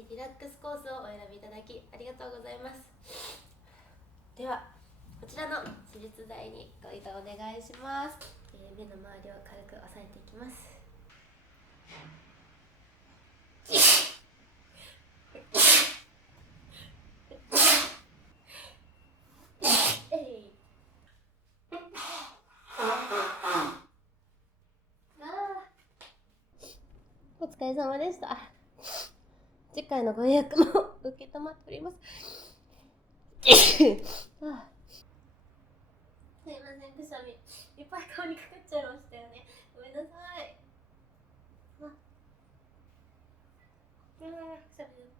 リラックスコースをお選びいただきありがとうございます。ではこちらの手術台にご移動お願いします。目の周りを軽く押さえていきます。お疲れ様でした。次回のご予約も受け止まっております。すいません、くしゃみいっぱい顔にかかっちゃいましたよね。ごめんなさい。くしゃみ